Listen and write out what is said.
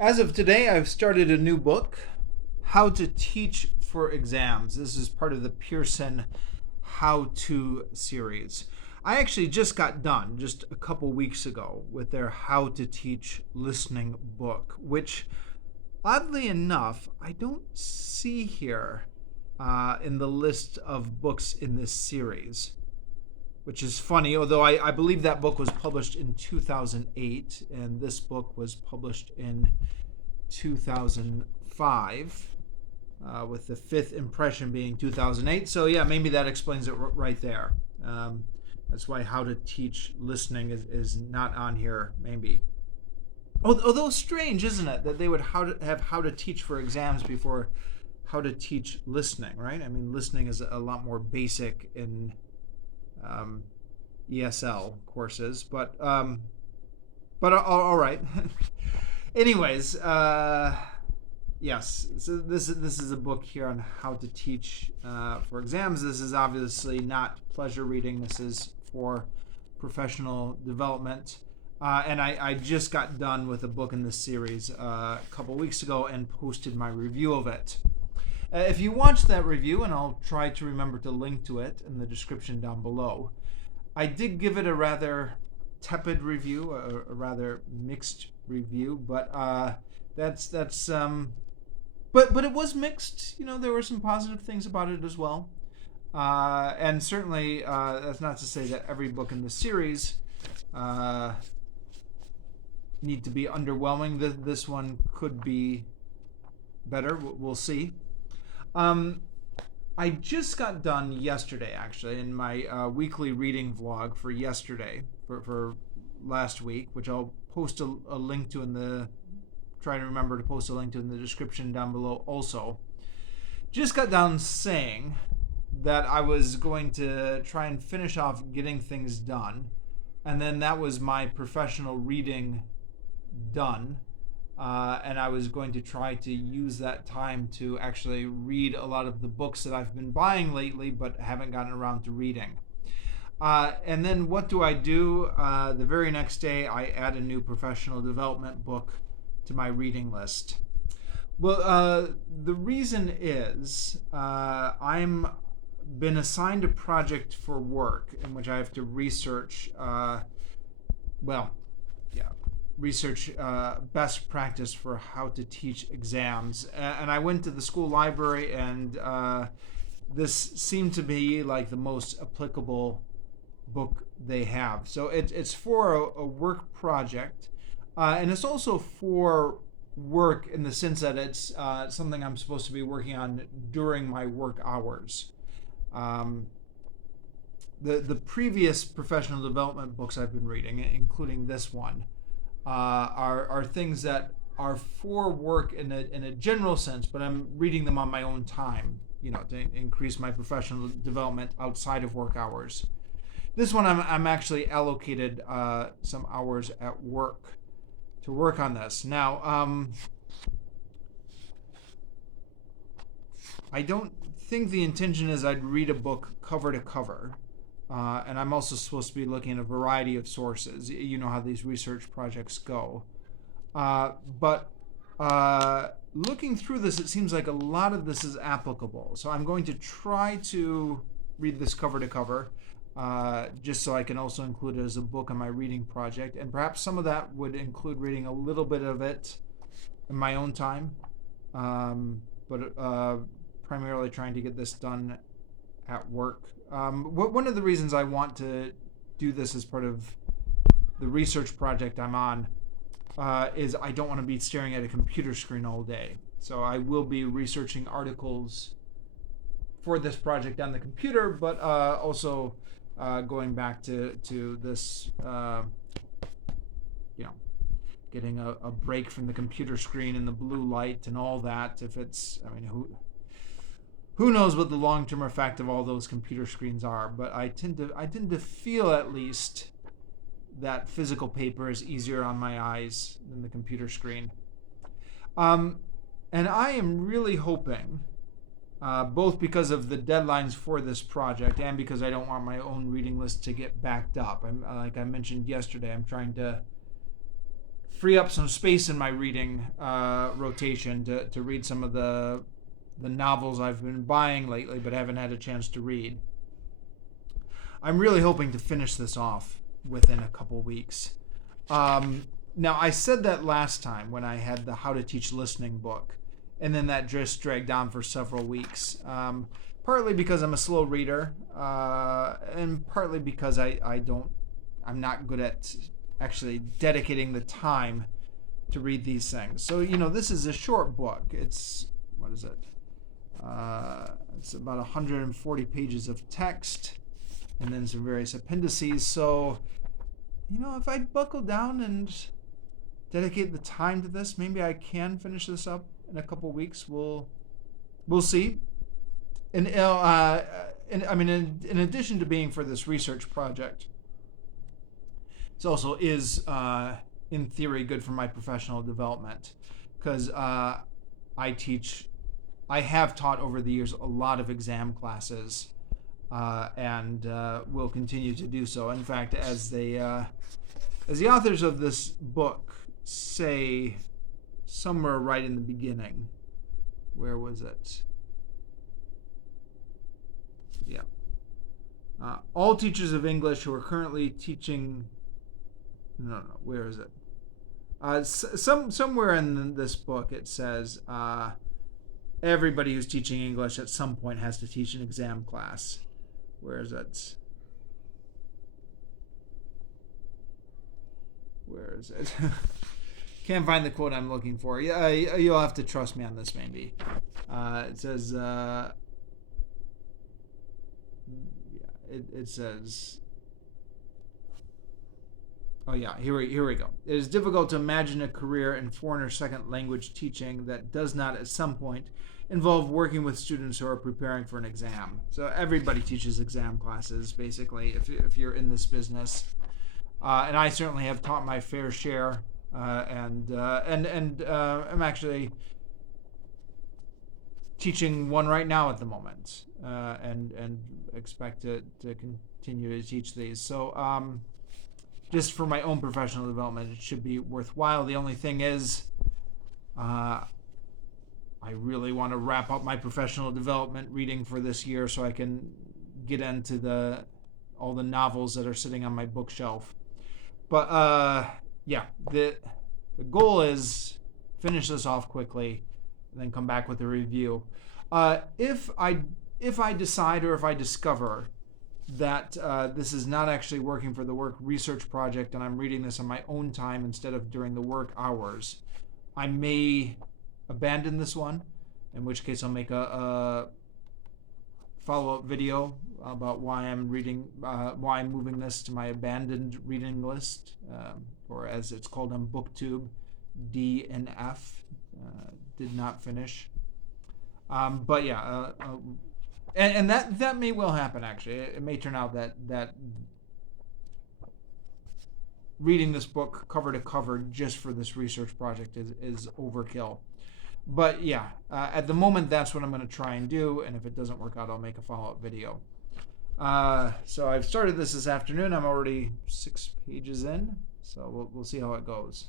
As of today, I've started a new book, How to Teach for Exams. This is part of the Pearson How To series. I actually just got done just a couple weeks ago with their How to Teach listening book, which oddly enough, I don't see here in the list of books in this series, which is funny, although I believe that book was published in 2008 and this book was published in 2005, with the fifth impression being 2008. So, yeah, maybe that explains it right there. That's why How to Teach Listening is not on here, maybe. Although strange, isn't it, that they would have How to Teach for Exams before How to Teach Listening, right? I mean, listening is a lot more basic in um, ESL courses, but all right. Anyways, yes. So this is a book here on how to teach for exams. This is obviously not pleasure reading. This is for professional development. And I just got done with a book in this series a couple weeks ago and posted my review of it. If you watched that review, and I'll try to remember to link to it in the description down below, I did give it a rather tepid review, a rather mixed review, but but it was mixed. You know, there were some positive things about it as well, and certainly that's not to say that every book in the series need to be underwhelming. This one could be better. We'll see. Um, I just got done yesterday, actually, in my weekly reading vlog for yesterday, for last week, which I'll post a link to in the, try to remember to post a link to in the description down below also. Just got done saying that I was going to try and finish off getting things done, and then that was my professional reading done. And I was going to try to use that time to actually read a lot of the books that I've been buying lately but haven't gotten around to reading. And then what do I do? The very next day, I add a new professional development book to my reading list. Well, the reason is I'm been assigned a project for work in which I have to research, well, yeah, research best practice for how to teach exams. And I went to the school library, and this seemed to be like the most applicable book they have. So it's for a work project, and it's also for work in the sense that it's something I'm supposed to be working on during my work hours. Um, the previous professional development books I've been reading, including this one, are things that are for work in a general sense, but I'm reading them on my own time, you know, to increase my professional development outside of work hours. This one I'm actually allocated some hours at work to work on this. Now, I don't think the intention is I'd read a book cover to cover. And I'm also supposed to be looking at a variety of sources. You know how these research projects go. But looking through this, it seems like a lot of this is applicable. So I'm going to try to read this cover to cover, just so I can also include it as a book on my reading project. And perhaps some of that would include reading a little bit of it in my own time, but primarily trying to get this done at work. One of the reasons I want to do this as part of the research project I'm on is I don't want to be staring at a computer screen all day. So I will be researching articles for this project on the computer, but also going back to this, you know, getting a break from the computer screen and the blue light and all that. If it's, I mean, who knows what the long-term effect of all those computer screens are, but I tend to feel at least that physical paper is easier on my eyes than the computer screen. And I am really hoping, both because of the deadlines for this project and because I don't want my own reading list to get backed up. Like I mentioned yesterday, I'm trying to free up some space in my reading rotation to read some of the novels I've been buying lately but haven't had a chance to read. I'm really hoping to finish this off within a couple weeks. Now, I said that last time when I had the How to Teach Listening book, and then that just dragged on for several weeks. Partly because I'm a slow reader, and partly because I'm not good at actually dedicating the time to read these things. So, this is a short book. It's, what is it? It's about 140 pages of text and then some various appendices. So, if I buckle down and dedicate the time to this, maybe I can finish this up in a couple weeks. We'll see. And in addition to being for this research project, it also is, in theory, good for my professional development, because I have taught over the years a lot of exam classes, and will continue to do so. In fact, as the authors of this book say somewhere right in the beginning, where was it? Yeah. All teachers of English who are currently teaching... No, where is it? Somewhere in this book it says everybody who's teaching English at some point has to teach an exam class. Where is it? Where is it? Can't find the quote I'm looking for. Yeah, you'll have to trust me on this, maybe. It says... It says... Oh yeah, here we go. It is difficult to imagine a career in foreign or second language teaching that does not at some point involve working with students who are preparing for an exam. So everybody teaches exam classes, basically, if you're in this business. And I certainly have taught my fair share, and I'm actually teaching one right now at the moment, and expect to continue to teach these. So just for my own professional development, it should be worthwhile. The only thing is, I really want to wrap up my professional development reading for this year so I can get into all the novels that are sitting on my bookshelf. But yeah, the goal is finish this off quickly and then come back with a review. If I decide, or if I discover that this is not actually working for the work research project and I'm reading this on my own time instead of during the work hours, I may abandon this one, in which case I'll make a follow-up video about why I'm moving this to my abandoned reading list, or as it's called on BookTube, D and F, did not finish. But yeah, and that may well happen, actually. It may turn out that reading this book cover to cover just for this research project is overkill. But yeah, at the moment, that's what I'm going to try and do, and if it doesn't work out, I'll make a follow-up video. So I've started this afternoon. I'm already 6 pages in, so we'll see how it goes.